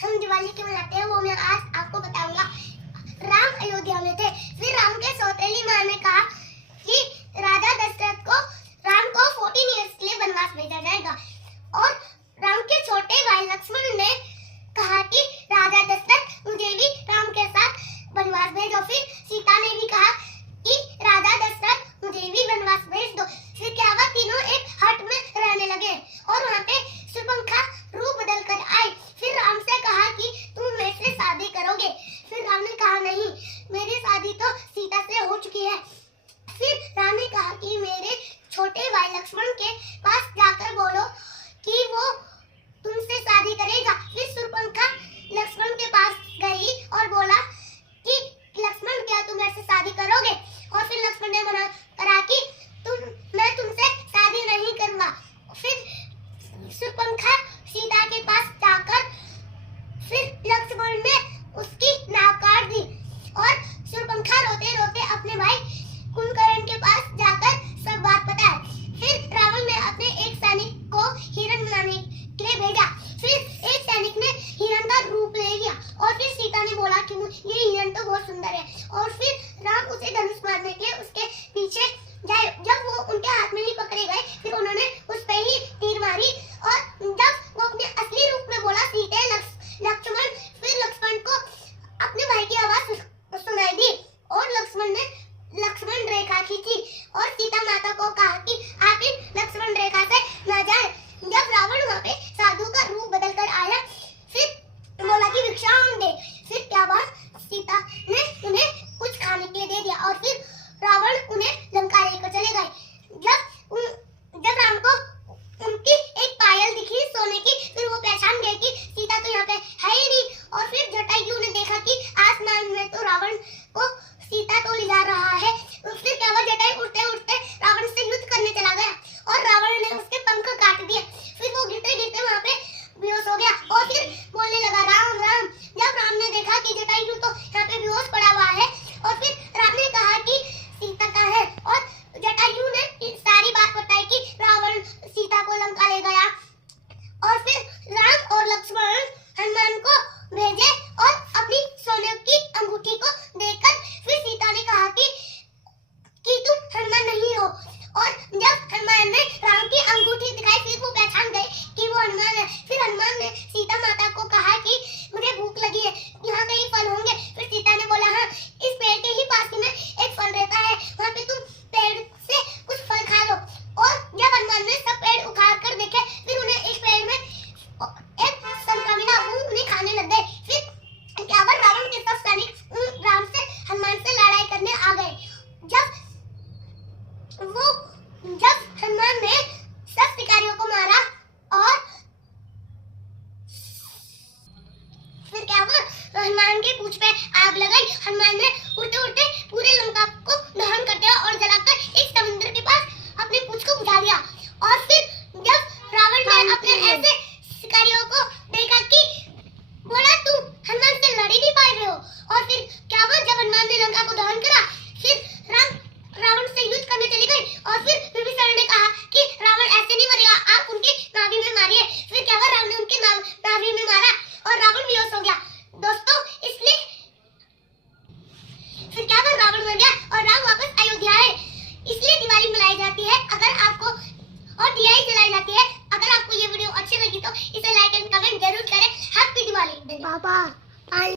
हम दिवाली क्यों मनाते हैं वो मैं आज आपको बताऊंगा। राम अयोध्या में थे, फिर राम के सौतेली माँ ने कहा कि राजा दशरथ को राम को 14 इयर्स के लिए वनवास भेजा जाएगा और राम के छोटे भाई लक्ष्मण ने कहा कि राजा दशरथ मुझे भी राम के साथ वनवास भेजो। फिर सीता ने भी कहा कि राजा दशरथ मुझे भी वनवास भेज दो। फिर क्या हुआ, तीनों एक हट में रहने लगे और वहाँ पे शूर्पणखा रूप बदल कर आई। फिर राम से कहा कि तुम मेरे से शादी करोगे। फिर राम ने कहा नहीं, मेरी शादी तो सीता से हो चुकी है। फिर राम ने कहा कि मेरे छोटे भाई लक्ष्मण के पास जाकर बोलो कि वो तुमसे शादी करेगा। फिर शूर्पणखा लक्ष्मण के पास गई और बोला कि लक्ष्मण क्या तुम मेरे से शादी करोगे? और फिर लक्ष्मण ने मना करा कि मैं तुमसे शादी नहीं करूंगा। फिर शूर्पणखा सीता के पास जाकर फिर लक्ष्मण ने उसकी नाक काट दी और शूर्पणखा रोते रोते अपने भाई कुंभकर्ण के पास जाकर सब बात बताई। फिर रावण ने अपने एक सैनिक को हिरण बनाने के लिए भेजा। फिर एक सैनिक ने हिरण का रूप ले लिया और फिर सीता ने बोला कि ये हिरण तो बहुत सुंदर है। और फिर राम उसे धनुष मारने के लिए उसके पीछे जाए। जब वो उनके हाथ में ही पकड़े गए फिर उन्होंने उस पे ही तीर मारी और जब वो अपने असली रूप में बोला सीते लक्ष्मण, फिर लक्ष्मण को अपने भाई की आवाज सुनाई दी और लक्ष्मण ने लक्ष्मण रेखा खींची और सीता माता को कहा कि आप इन लक्ष्मण रेखा से न जाए। जब रावण वहाँ पे साधु का रूप बदल कर आया फिर बोला कि भिक्षा दे। फिर क्या हुआ, सीता ने उन्हें कुछ खाने के लिए दे दिया और फिर रावण उन्हें लंका लेकर चले गए। जब राम को उनकी एक पायल दिखी सोने की, फिर वो पहचान गए कि सीता तो यहाँ पे है ही नहीं। और फिर जटायु ने देखा कि आसमान में तो रावण को सीता तो ले जा रहा है। फिर क्या हुआ, जटायु उड़ते उड़ते रावण से युद्ध करने चला गया और रावण ने उसके पंख काट दिए। फिर वो गिरते गिरते वहाँ पे बेहोश हो गया और फिर बोलने लगा राम राम। जब राम ने देखा कि जटायु तो यहाँ पे बेहोश पड़ा हुआ है और फिर राम ने कहा कि सीता कहाँ है और जटायु ने सारी बात बताई कि रावण सीता को लंका ले गया। और फिर राम और लक्ष्मण हनुमान को भेजे और अपनी सोने की अंगूठी को देकर फिर सीता ने कहा कि तुम हनुमान नहीं हो। और जब हनुमान ने राम की अंगूठी दिखाई फिर वो पहचान गए कि वो हनुमान है। फिर हनुमान ने सीता माता को कहा कि मुझे भूख लगी है, यहाँ कहीं फल होंगे? फिर सीता ने बोला हाँ, इस पेड़ के ही पास में एक फल रहता है, वहाँ पे तुम पेड़ से कुछ फल खा लो। और जब हनुमान ने सब पेड़ उखाड़ कर देखे फिर उन्हें एक पेड़ में एक संतरा मिला, वो उन्हें खाने लग गए। फिर क्या हुआ, रावण के सब सैनिक राम से हनुमान से लड़ाई करने आ गए। जब हनुमान ने सब शिकारियों को मारा और फिर क्या हुआ, हनुमान के पूंछ पे आग लगाई। हनुमान ने उड़ते उड़ते पूरे लंका को दहन कर दिया और जलाकर एक समुद्र के पास अपने पूंछ को बुझा दिया। और फिर जब रावण ने अपने ऐसे शिकारियों को देखा कि बोला तुम हनुमान से लड़ ही नहीं पा रहे हो। और फिर क्या हुआ, जब हनुमान ने लंका को दहन करा फिर रावण से युद्ध करने चली गई और फिर विभीषण ने कहा कि रावण ऐसे नहीं मरेगा, आप उनकी नाभि में मारिए। फिर क्या हुआ, राम ने उनके नाभि में मारा और रावण बेहोश हो गया। दोस्तों इसलिए फिर क्या हुआ, रावण मर गया और राम वापस अयोध्या आए। इसलिए दिवाली मनाई जाती है अगर आपको और दियाई जलाई जाती है। अगर आपको ये वीडियो अच्छी लगी तो इसे लाइक एंड कमेंट जरूर करें। हैप्पी दिवाली पापा।